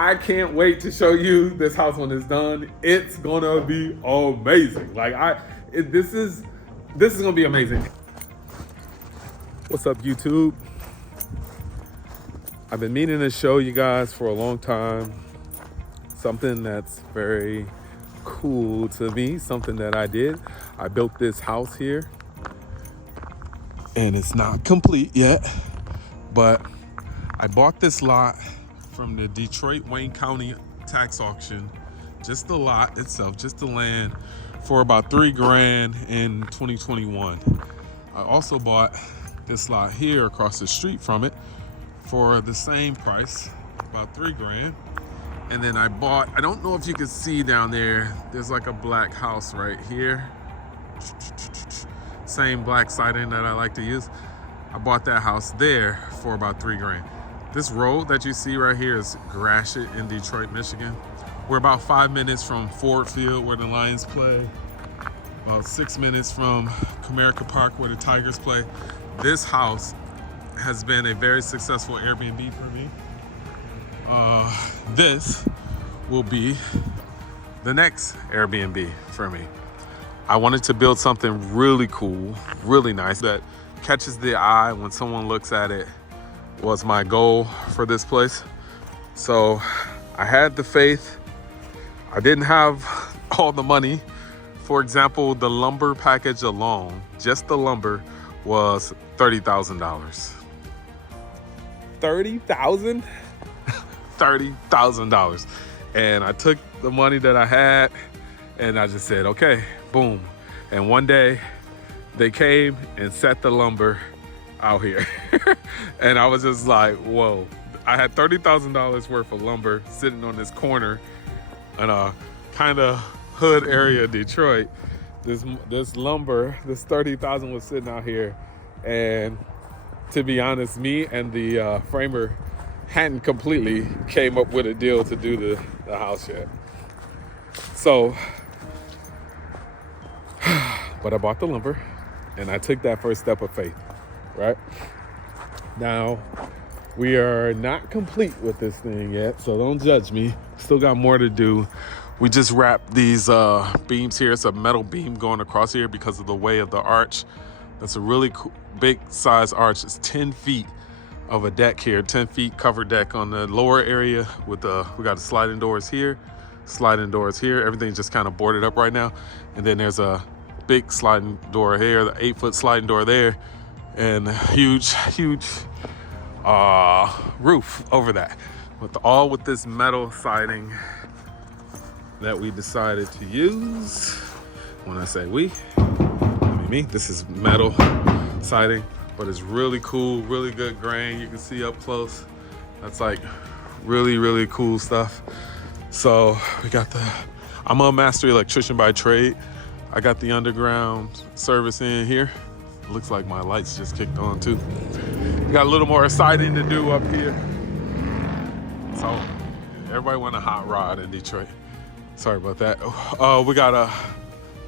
I can't wait to show you this house when it's done. It's gonna be amazing. This is gonna be amazing. What's up, YouTube? I've been meaning to show you guys for a long time something that's very cool to me, something that I did. I built this house here and it's not complete yet, but I bought this lot from the Detroit Wayne County tax auction, just the lot itself, just the land, for about $3 grand in 2021. I also bought this lot here across the street from it for the same price, about $3 grand. And then I don't know if you can see down there, there's like a black house right here. Same black siding that I like to use. I bought that house there for about $3 grand. This road that you see right here is Gratiot in Detroit, Michigan. We're about 5 minutes from Ford Field where the Lions play. About 6 minutes from Comerica Park where the Tigers play. This house has been a very successful Airbnb for me. This will be the next Airbnb for me. I wanted to build something really cool, really nice, that catches the eye when someone looks at it, was my goal for this place. So I had the faith. I didn't have all the money. For example, the lumber package alone, just the lumber, was $30,000. 30,000? $30,000. And I took the money that I had and I just said, okay, boom. And one day they came and set the lumber out here. And I was just like, whoa. I had $30,000 worth of lumber sitting on this corner in a kind of hood area of Detroit. This lumber, this 30,000 was sitting out here. And to be honest, me and the framer hadn't completely came up with a deal to do the house yet. So, but I bought the lumber and I took that first step of faith, right? Now, we are not complete with this thing yet, so don't judge me. Still got more to do. We just wrapped these beams here. It's a metal beam going across here because of the way of the arch. That's a really cool, big size arch. It's 10 feet of a deck here, 10 feet covered deck on the lower area with we got the sliding doors here, Everything's just kind of boarded up right now. And then there's a big sliding door here, the 8-foot sliding door there, and a huge roof over that. All with this metal siding that we decided to use. When I say we, I mean me. This is metal siding, but it's really cool, really good grain. You can see up close. That's like really cool stuff. So we got I'm a master electrician by trade. I got the underground service in here. Looks like my lights just kicked on too. We got a little more siding to do up here. So everybody want a hot rod in Detroit. Sorry about that. We got a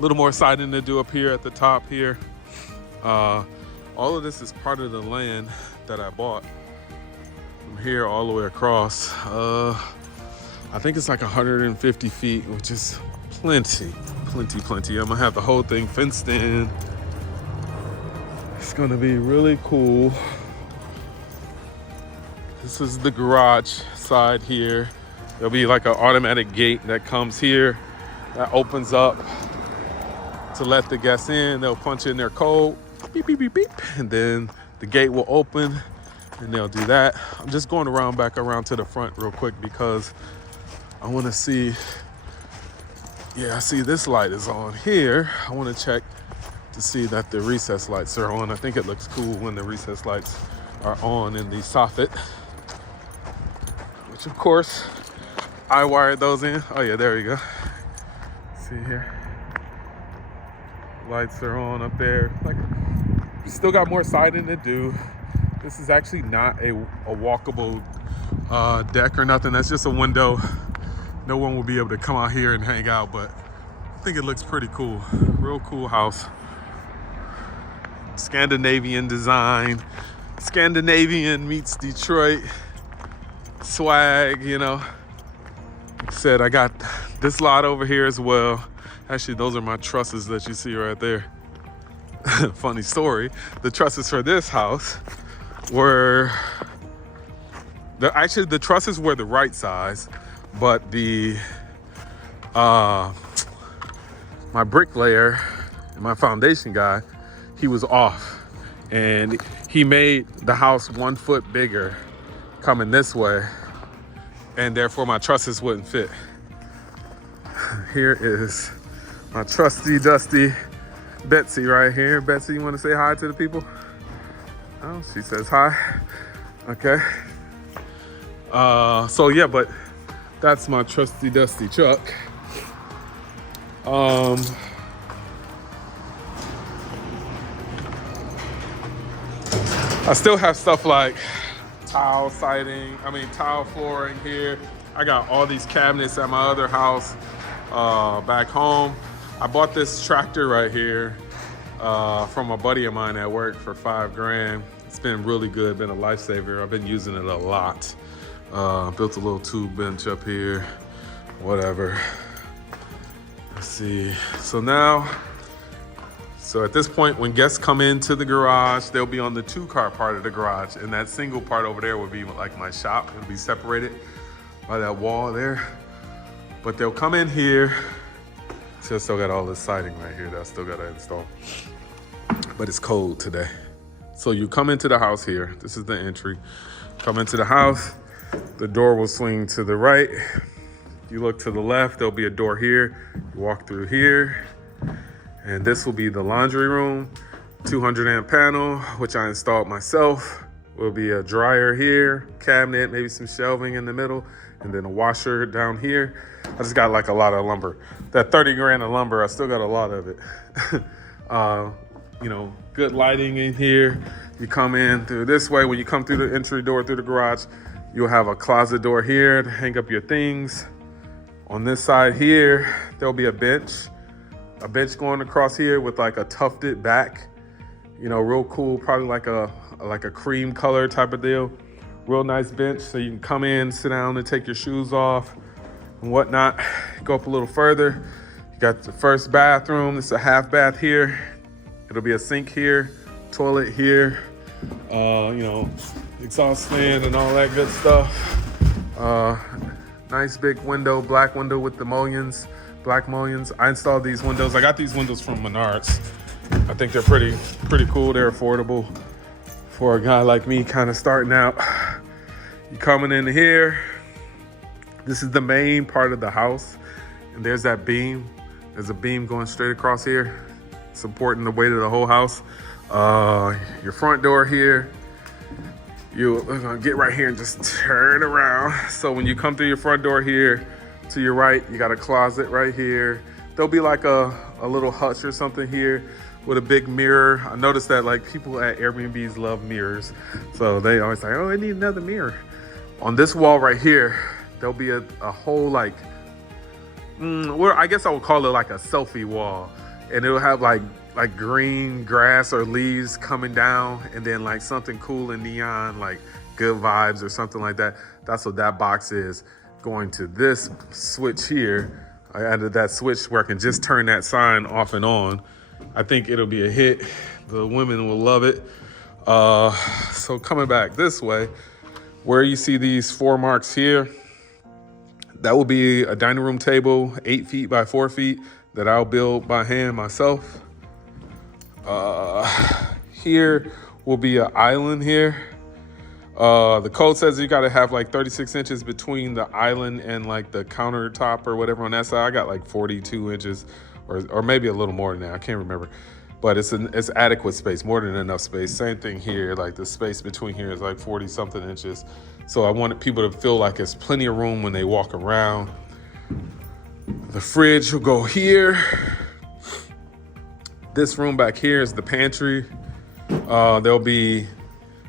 little more siding to do up here at the top here. All of this is part of the land that I bought from here all the way across. I think it's like 150 feet, which is plenty. I'm gonna have the whole thing fenced in. It's gonna be really cool. This is the garage side here. There'll be like an automatic gate that comes here that opens up to let the guests in. They'll punch in their code, beep, beep, beep, beep, and then the gate will open and they'll do that. I'm just going back around to the front real quick because I want to see. Yeah, I see this light is on here. I want to check to see that the recess lights are on. I think it looks cool when the recess lights are on in the soffit, which of course I wired those in. Oh yeah, there you go. See here, lights are on up there. Like, still got more siding to do. This is actually not a walkable deck or nothing. That's just a window. No one will be able to come out here and hang out, but I think it looks pretty cool. Real cool house. Scandinavian design. Scandinavian meets Detroit swag, you know. said I got this lot over here as well. Actually, those are my trusses that you see right there. Funny story. The trusses for this house were the trusses were the right size, but the my bricklayer and my foundation guy, he was off, and he made the house 1 foot bigger coming this way, and therefore my trusses wouldn't fit. Here is my trusty dusty Betsy right here. Betsy, you want to say hi to the people? Oh, she says hi. Okay. So yeah, but that's my trusty dusty truck. I still have stuff like tile flooring here. I got all these cabinets at my other house back home. I bought this tractor right here from a buddy of mine at work for $5 grand. It's been really good, been a lifesaver. I've been using it a lot. Built a little tube bench up here, whatever. Let's see. So at this point, when guests come into the garage, they'll be on the 2-car part of the garage, and that single part over there will be like my shop. It'll be separated by that wall there. But they'll come in here. See, I still got all this siding right here that I still gotta install. But it's cold today. So you come into the house here. This is the entry. Come into the house. The door will swing to the right. You look to the left, there'll be a door here. You walk through here. And this will be the laundry room. 200 amp panel, which I installed myself. Will be a dryer here, cabinet, maybe some shelving in the middle, and then a washer down here. I just got like a lot of lumber. That 30 grand of lumber, I still got a lot of it. You know, good lighting in here. You come in through this way. When you come through the entry door through the garage, you'll have a closet door here to hang up your things. On this side here, there'll be a bench going across here with like a tufted back. You know, real cool, probably like a cream color type of deal. Real nice bench, so you can come in, sit down and take your shoes off and whatnot. Go up a little further. You got the first bathroom. It's a half bath here. It'll be a sink here, toilet here, you know, exhaust fan and all that good stuff. Nice big window, black window with the mullions, black mullions. I installed these windows. I got these windows from Menards. I think they're pretty cool. They're affordable for a guy like me kind of starting out. You coming in here. This is the main part of the house. And there's that beam. There's a beam going straight across here, supporting the weight of the whole house. Your front door here. You're gonna get right here and just turn around. So when you come through your front door here, to your right, you got a closet right here. There'll be like a little hutch or something here with a big mirror. I noticed that like people at Airbnbs love mirrors. So they always say, oh, I need another mirror. On this wall right here, there'll be a whole like, I guess I would call it like a selfie wall. And it'll have like green grass or leaves coming down, and then like something cool in neon, like good vibes or something like that. That's what that box is. Going to this switch here, I added that switch where I can just turn that sign off and on. I think it'll be a hit. The women will love it. So coming back this way, where you see these 4 marks here, that will be a dining room table, 8 feet by 4 feet, that I'll build by hand myself. Here will be an island here. The code says you gotta have like 36 inches between the island and like the countertop or whatever on that side. I got like 42 inches or maybe a little more than that, I can't remember. But it's adequate space, more than enough space. Same thing here, like the space between here is like 40 something inches. So I wanted people to feel like there's plenty of room when they walk around. The fridge will go here. This room back here is the pantry. There'll be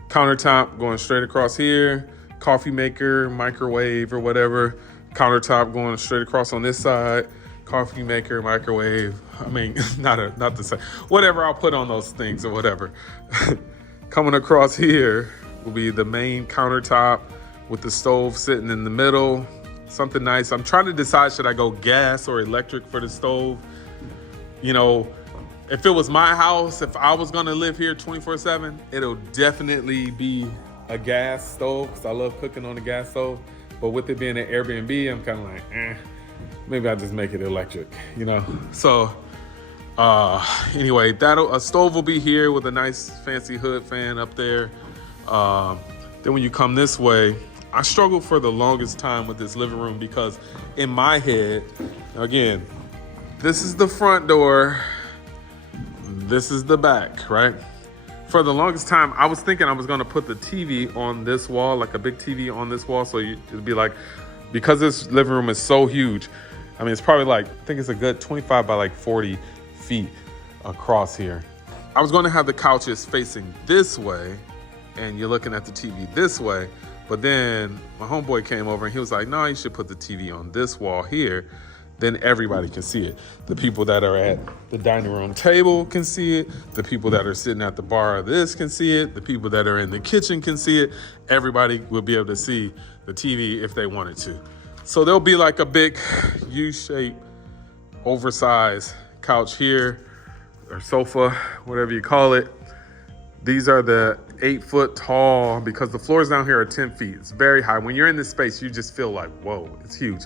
countertop going straight across here, coffee maker, microwave or whatever. Countertop going straight across on this side, coffee maker, microwave. I mean, not the same. Whatever I'll put on those things or whatever. Coming across here will be the main countertop with the stove sitting in the middle. something nice. I'm trying to decide, should I go gas or electric for the stove? You know, if it was my house, if I was gonna live here 24/7, it'll definitely be a gas stove because I love cooking on a gas stove. But with it being an Airbnb, I'm kind of like, maybe I'll just make it electric, you know? So anyway, a stove will be here with a nice fancy hood fan up there. Then when you come this way, I struggled for the longest time with this living room because in my head, again, this is the front door, this is the back, right? For the longest time, I was thinking I was gonna put the TV on this wall, like a big TV on this wall. So it'd be like, because this living room is so huge, I mean, it's probably like, I think it's a good 25 by like 40 feet across here. I was gonna have the couches facing this way and you're looking at the TV this way. But then my homeboy came over and he was like, no, you should put the TV on this wall here. Then everybody can see it. The people that are at the dining room table can see it. The people that are sitting at the bar of this can see it. The people that are in the kitchen can see it. Everybody will be able to see the TV if they wanted to. So there'll be like a big U-shaped, oversized couch here, or sofa, whatever you call it. These are the 8-foot tall, because the floors down here are 10 feet. It's very high. When you're in this space, you just feel like, whoa, it's huge.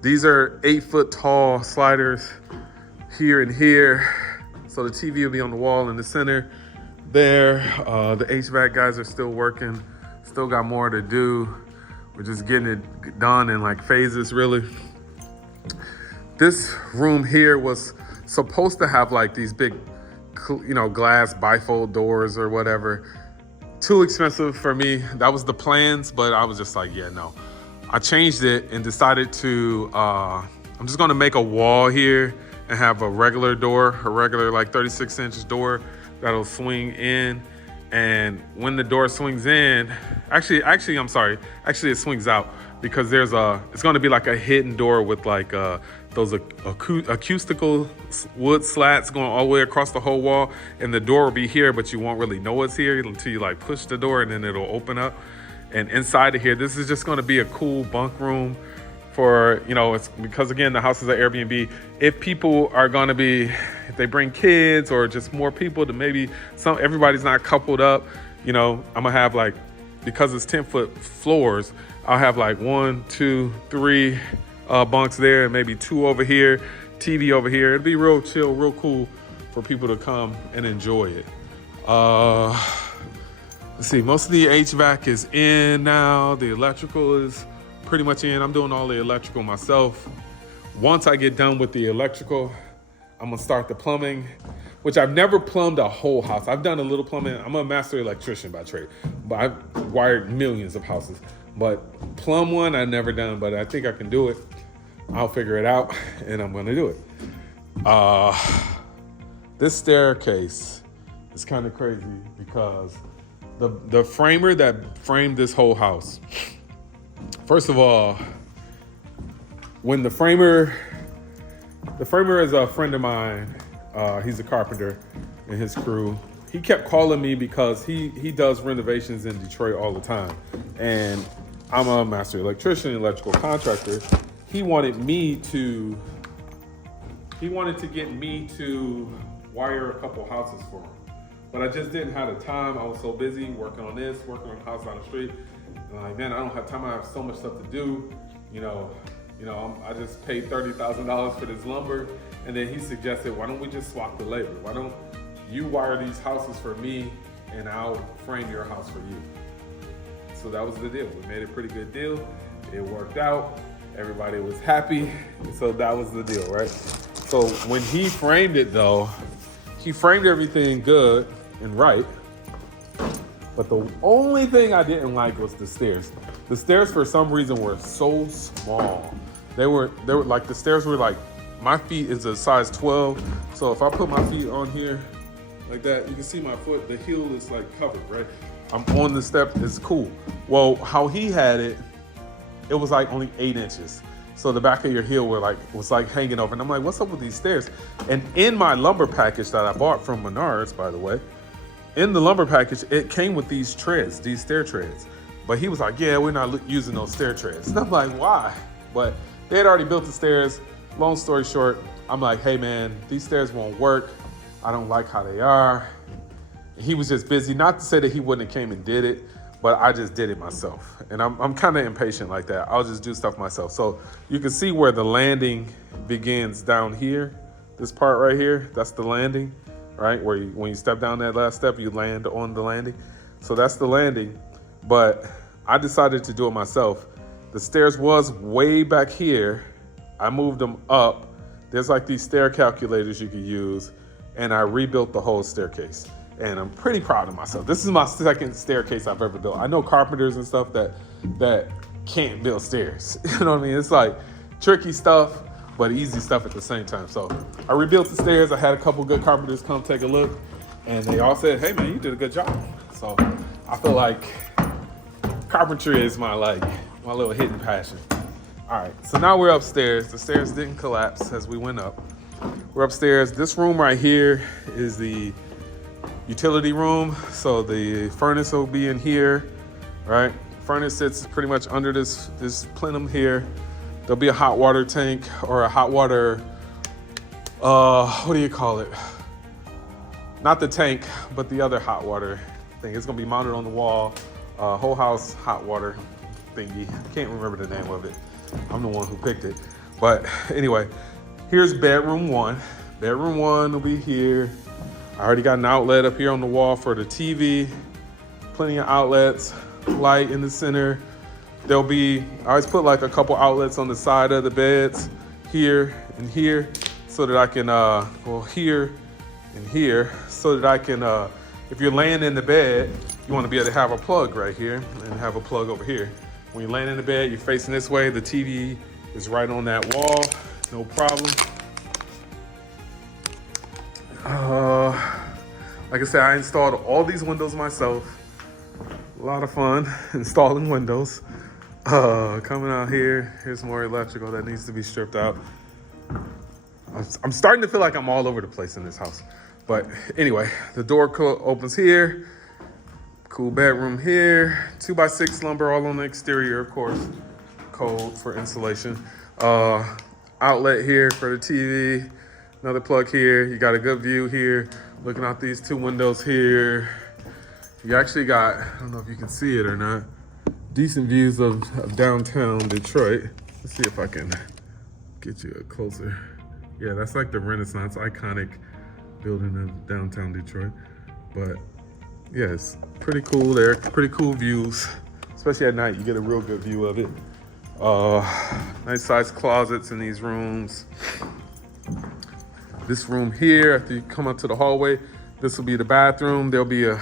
These are 8-foot tall sliders here and here. So the TV will be on the wall in the center there. The HVAC guys are still working. Still got more to do. We're just getting it done in like phases, really. This room here was supposed to have like these big, you know, glass bifold doors or whatever. Too expensive for me. That was the plans, but I was just like, yeah, no. I changed it and decided to, I'm just gonna make a wall here and have a regular door, a regular like 36-inch door that'll swing in. And when the door swings in, actually it swings out, because it's gonna be like a hidden door with like those acoustical wood slats going all the way across the whole wall. And the door will be here, but you won't really know it's here until you like push the door and then it'll open up. And inside of here, this is just gonna be a cool bunk room for, you know, it's because again, the house is an Airbnb. If people are gonna be, if they bring kids or just more people to maybe everybody's not coupled up, you know, I'm gonna have like, because it's 10-foot floors, I'll have like 1, 2, 3 bunks there and maybe 2 over here, TV over here. It'd be real chill, real cool for people to come and enjoy it. Let's see, most of the HVAC is in now. The electrical is pretty much in. I'm doing all the electrical myself. Once I get done with the electrical, I'm gonna start the plumbing, which I've never plumbed a whole house. I've done a little plumbing. I'm a master electrician by trade, but I've wired millions of houses. But plumb one, I've never done, but I think I can do it. I'll figure it out and I'm gonna do it. This staircase is kind of crazy because the framer that framed this whole house, first of all, when the framer is a friend of mine, he's a carpenter and his crew. He kept calling me because he does renovations in Detroit all the time. And I'm a master electrician, electrical contractor. He wanted to get me to wire a couple houses for him. But I just didn't have the time. I was so busy working on this, working on a house down the street. And I'm like, man, I don't have time. I have so much stuff to do. I just paid $30,000 for this lumber. And then he suggested, why don't we just swap the labor? Why don't you wire these houses for me and I'll frame your house for you? So that was the deal. We made a pretty good deal. It worked out. Everybody was happy. So that was the deal, right? So when he framed it though, he framed everything good and right. But the only thing I didn't like was the stairs. The stairs for some reason were so small. They were like, the stairs were like, my feet is a size 12. So if I put my feet on here like that, you can see my foot, the heel is like covered, right? I'm on the step, it's cool. Well, how he had it, it was like only 8 inches. So the back of your heel was like hanging over. And I'm like, what's up with these stairs? And in my lumber package that I bought from Menards, by the way, in the lumber package, it came with these treads, these stair treads. But he was like, yeah, we're not using those stair treads. And I'm like, why? But they had already built the stairs. Long story short, I'm like, hey man, these stairs won't work. I don't like how they are. He was just busy. Not to say that he wouldn't have came and did it, but I just did it myself. And I'm kind of impatient like that. I'll just do stuff myself. So you can see where the landing begins down here. This part right here, that's the landing, right? Where when you step down that last step, you land on the landing. So that's the landing. But I decided to do it myself. The stairs was way back here. I moved them up. There's like these stair calculators you can use, and I rebuilt the whole staircase. And I'm pretty proud of myself. This is my second staircase I've ever built. I know carpenters and stuff that can't build stairs. You know what I mean? It's like tricky stuff, but easy stuff at the same time. So I rebuilt the stairs. I had a couple good carpenters come take a look, and they all said, hey man, you did a good job. So I feel like carpentry is my little hidden passion. All right, so now we're upstairs. The stairs didn't collapse as we went up. We're upstairs. This room right here is the utility room. So the furnace will be in here, right? Furnace sits pretty much under this plenum here. There'll be a hot water tank or a hot water, what do you call it? Not the tank, but the other hot water thing. It's gonna be mounted on the wall. Whole house hot water thingy. I can't remember the name of it. I'm the one who picked it. But anyway, here's bedroom one. Bedroom one will be here. I already got an outlet up here on the wall for the TV. Plenty of outlets, light in the center. There'll be, I always put like a couple outlets on the side of the beds, here and here, so that I can, well, here and here, so that I can, if you're laying in the bed, you want to be able to have a plug right here and have a plug over here. When you're laying in the bed, you're facing this way, the TV is right on that wall, no problem. Like I said, I installed all these windows myself. A lot of fun installing windows. Coming out here, here's more electrical that needs to be stripped out. I'm starting to feel like I'm all over the place in this house. But anyway, the door opens here. Cool bedroom here. 2x6 lumber all on the exterior, of course. Cold for insulation. Outlet here for the TV. Another plug here. You got a good view here. Looking out these two windows here. You actually got, I don't know if you can see it or not, decent views of downtown Detroit. Let's see if I can get you a closer. Yeah, that's like the Renaissance iconic building of downtown Detroit. But yeah, it's pretty cool there. Pretty cool views, especially at night. You get a real good view of it. Nice sized closets in these rooms. This room here, after you come up to the hallway, this will be the bathroom. There'll be a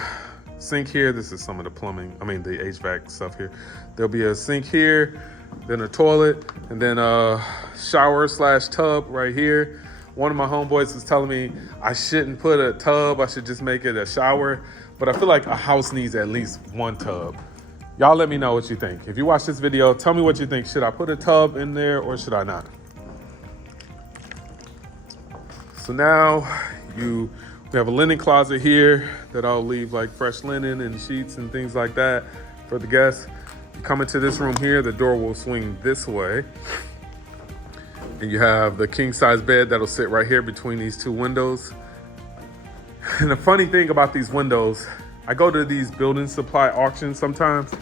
sink here. This is some of the plumbing, the HVAC stuff here. There'll be a sink here, then a toilet, and then a shower / tub right here. One of my homeboys was telling me I shouldn't put a tub, I should just make it a shower. But I feel like a house needs at least one tub. Y'all let me know what you think. If you watch this video, tell me what you think. Should I put a tub in there or should I not? So now we have a linen closet here that I'll leave like fresh linen and sheets and things like that for the guests. You come into this room here, the door will swing this way. And you have the king size bed that'll sit right here between these two windows. And the funny thing about these windows, I go to these building supply auctions sometimes,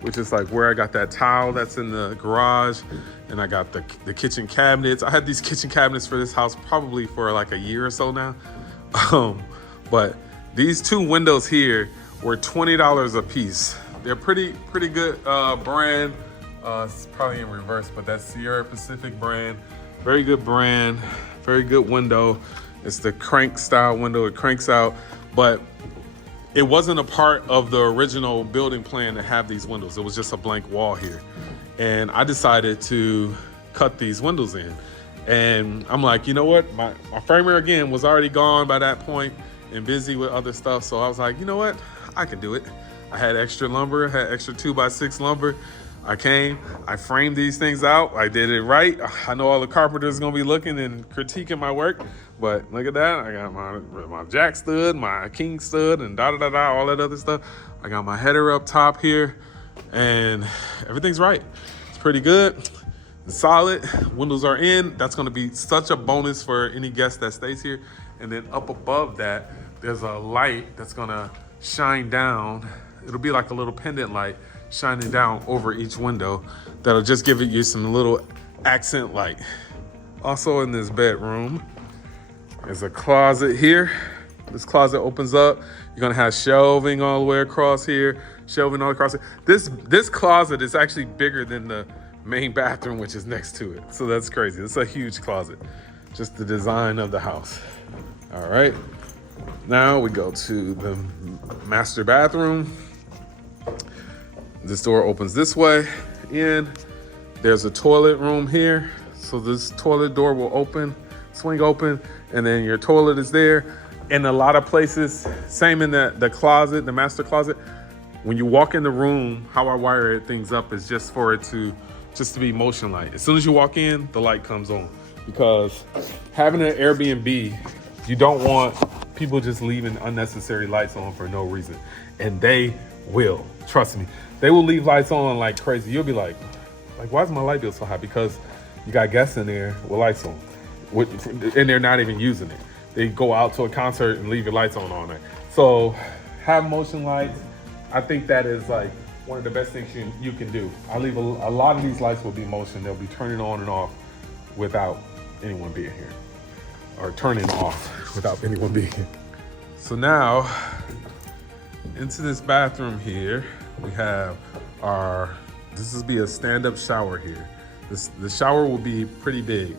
which is like where I got that tile that's in the garage, and I got the kitchen cabinets. I had these kitchen cabinets for this house probably for like a year or so now. But these two windows here were $20 a piece. They're pretty good brand. It's probably in reverse, but that's Sierra Pacific brand. Very good brand, very good window. It's the crank style window, it cranks out, but it wasn't a part of the original building plan to have these windows. It was just a blank wall here. And I decided to cut these windows in. And I'm like, you know what? My framer again was already gone by that point and busy with other stuff. So I was like, you know what? I can do it. I had extra lumber, had extra 2x6 lumber. I came, I framed these things out. I did it right. I know all the carpenters gonna be looking and critiquing my work, but look at that. I got my jack stud, my king stud, and all that other stuff. I got my header up top here, and everything's right. It's pretty good. It's solid. Windows are in. That's going to be such a bonus for any guest that stays here. And then up above that, there's a light that's going to shine down. It'll be like a little pendant light shining down over each window. That'll just give you some little accent light. Also in this bedroom, there's a closet here. This closet opens up. You're gonna have shelving all the way across here, shelving all across it. This closet is actually bigger than the main bathroom, which is next to it. So that's crazy. It's a huge closet. Just the design of the house. All right. Now we go to the master bathroom. This door opens this way in. There's a toilet room here. So this toilet door will swing open, and then your toilet is there. In a lot of places, same in the closet, the master closet, when you walk in the room, how I wire things up is just to be motion light. As soon as you walk in, the light comes on. Because having an Airbnb, you don't want people just leaving unnecessary lights on for no reason. And they will, trust me. They will leave lights on like crazy. You'll be like, why is my light bill so high? Because you got guests in there with lights on, and they're not even using it. They go out to a concert and leave your lights on all night. So have motion lights. I think that is like one of the best things you can do. I leave a lot of these lights will be motion. They'll be turning on and off without anyone being here, or turning off without anyone being here. So into this bathroom here, we have this will be a stand-up shower here. The shower will be pretty big,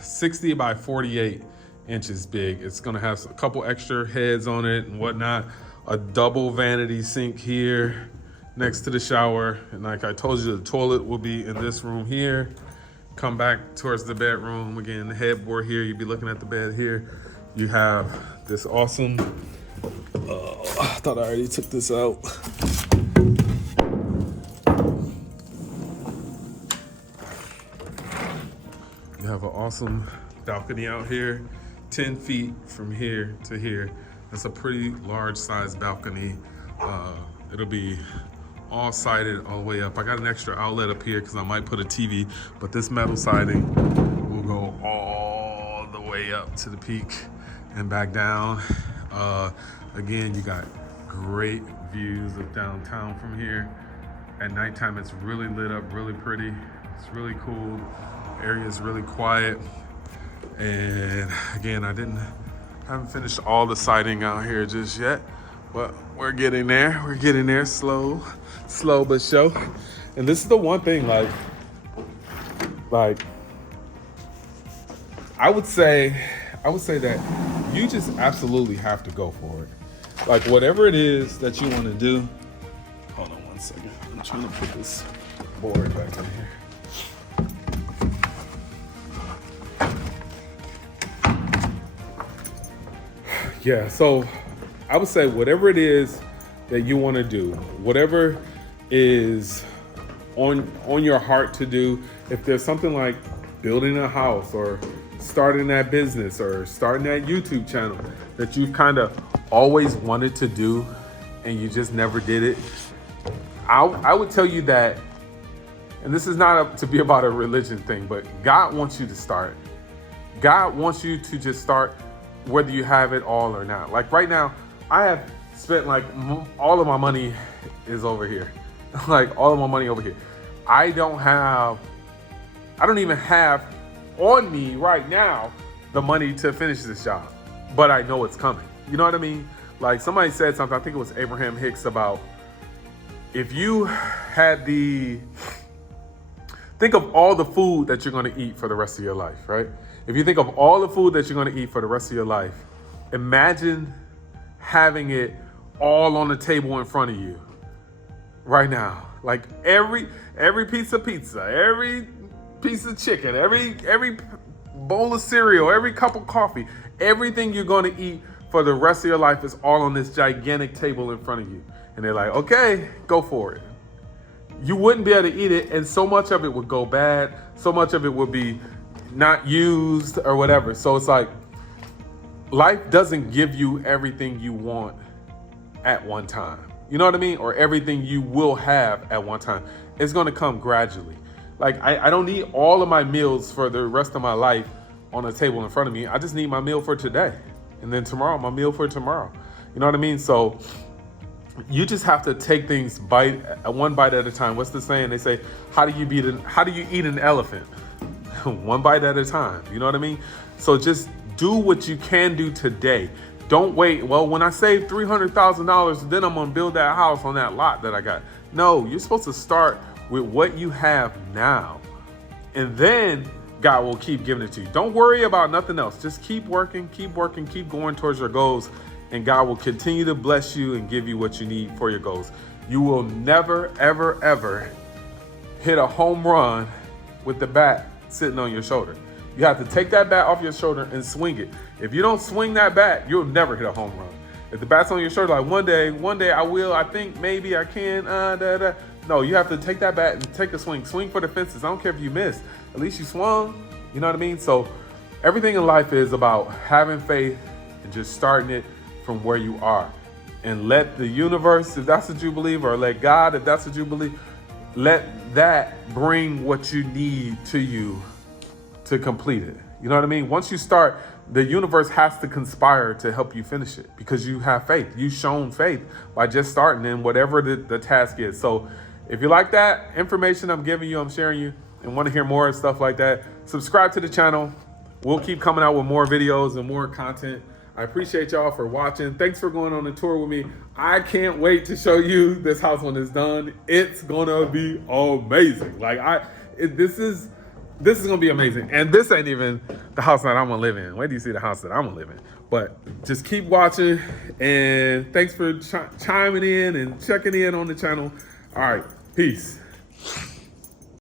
60 by 48 inches big. It's gonna have a couple extra heads on it and whatnot. A double vanity sink here next to the shower. And like I told you, the toilet will be in this room here. Come back towards the bedroom. Again, the headboard here, you'll be looking at the bed here. You have this awesome, I thought I already took this out. You have an awesome balcony out here, 10 feet from here to here. That's a pretty large size balcony. It'll be all sided all the way up. I got an extra outlet up here because I might put a TV, but this metal siding will go all the way up to the peak and back down. Again, you got great views of downtown from here. At nighttime, it's really lit up, really pretty. It's really cool. The area is really quiet. And again, I haven't finished all the siding out here just yet, but we're getting there. We're getting there, slow but sure. And this is the one thing, like I would say that you just absolutely have to go for it. Like whatever it is that you want to do. Hold on one second. I'm trying to put this board back in here. Yeah, so I would say whatever it is that you want to do, whatever is on your heart to do, if there's something like building a house or starting that business or starting that YouTube channel that you've kind of always wanted to do and you just never did it, I would tell you that, and this is not to be about a religion thing, but God wants you to start. God wants you to just start, whether you have it all or not. Like right now, I have spent like all of my money is over here. Like all of my money over here. I don't even have on me right now the money to finish this job, but I know it's coming. You know what I mean? Like somebody said something, I think it was Abraham Hicks, about if you had think of all the food that you're gonna eat for the rest of your life, right? If you think of all the food that you're gonna eat for the rest of your life, imagine having it all on the table in front of you right now. Like every piece of pizza, every piece of chicken, every bowl of cereal, every cup of coffee, everything you're gonna eat for the rest of your life is all on this gigantic table in front of you. And they're like, okay, go for it. You wouldn't be able to eat it, and so much of it would go bad, so much of it would be not used or whatever. So it's like, life doesn't give you everything you want at one time. You know what I mean? Or everything you will have at one time. It's going to come gradually. Like, I don't need all of my meals for the rest of my life on a table in front of me. I just need my meal for today. And then tomorrow, my meal for tomorrow. You know what I mean? So you just have to take things one bite at a time. What's the saying? They say, how do you eat an elephant? One bite at a time. You know what I mean? So just do what you can do today. Don't wait. Well, when I save $300,000, then I'm going to build that house on that lot that I got. No, you're supposed to start with what you have now. And then God will keep giving it to you. Don't worry about nothing else. Just keep working, keep going towards your goals. And God will continue to bless you and give you what you need for your goals. You will never, ever, ever hit a home run with the bat sitting on your shoulder. You have to take that bat off your shoulder and swing it. If you don't swing that bat, you'll never hit a home run. If the bat's on your shoulder, like one day I will, I think maybe I can, No, you have to take that bat and take a swing. Swing for the fences. I don't care if you miss. At least you swung. You know what I mean? So everything in life is about having faith and just starting it from where you are. And let the universe, if that's what you believe, or let God, if that's what you believe, let that bring what you need to you to complete it. You know what I mean? Once you start, the universe has to conspire to help you finish it because you have faith. You've shown faith by just starting in whatever the task is. So if you like that information I'm giving you, I'm sharing you, and want to hear more stuff like that, subscribe to the channel. We'll keep coming out with more videos and more content. I appreciate y'all for watching. Thanks for going on the tour with me. I can't wait to show you this house when it's done. It's gonna be amazing. Like this is gonna be amazing. And this ain't even the house that I'm gonna live in. Wait till you see the house that I'm gonna live in. But just keep watching, and thanks for chiming in and checking in on the channel. All right, peace.